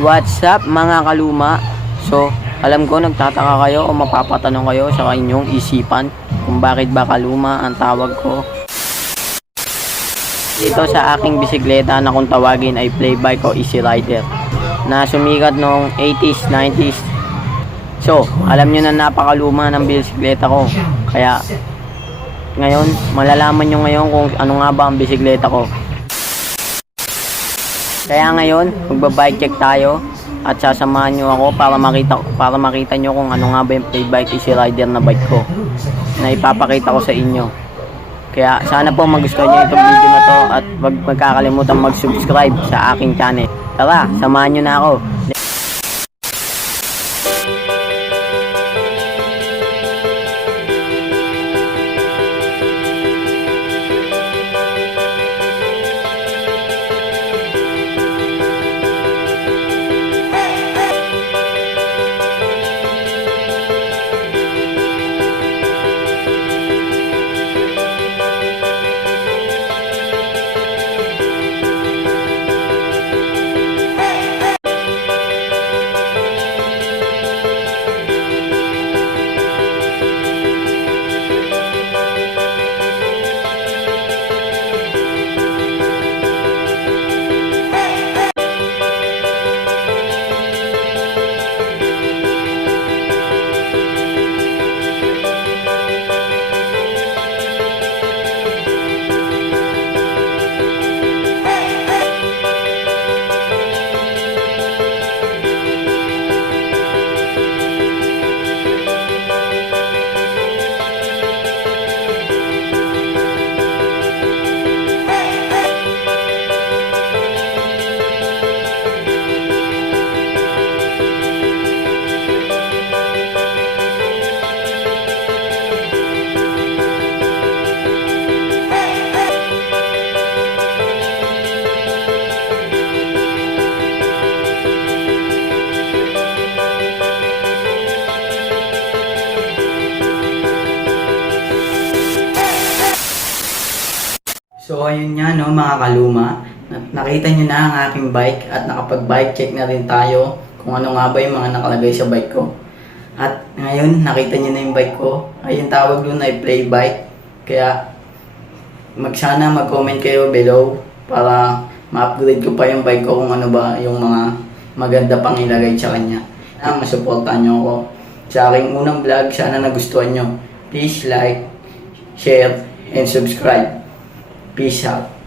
What's up mga kaluma? So, alam ko nagtataka kayo o mapapatanong kayo sa inyong isipan kung bakit ba kaluma ang tawag ko. Ito sa aking bisikleta na kung tawagin ay playbike o easy rider na sumikat noong 80s, 90s. So, alam nyo na napakaluma ng bisikleta ko. Kaya, ngayon, malalaman nyo ngayon kung ano nga ba ang bisikleta ko. Kaya ngayon, magba-bike check tayo at sasamahan nyo ako para makita nyo kung ano nga ba yung playbike easy rider na bike ko na ipapakita ko sa inyo. Kaya sana po magustuhan nyo itong video na to at wag magkakalimutan mag-subscribe sa aking channel. Tara, samahan nyo na ako. So ayun nga no mga kaluma, nakita nyo na ang aking bike at nakapag-bike check na rin tayo kung ano nga ba yung mga nakalagay sa bike ko. At ngayon nakita nyo na yung bike ko, ay yung tawag doon ay play bike. Kaya sana mag-comment kayo below para ma-upgrade ko pa yung bike ko kung ano ba yung mga maganda pang ilagay sa kanya. Masuportahan nyo ako sa aking unang vlog, sana nagustuhan nyo. Please like, share, and subscribe. Peace out.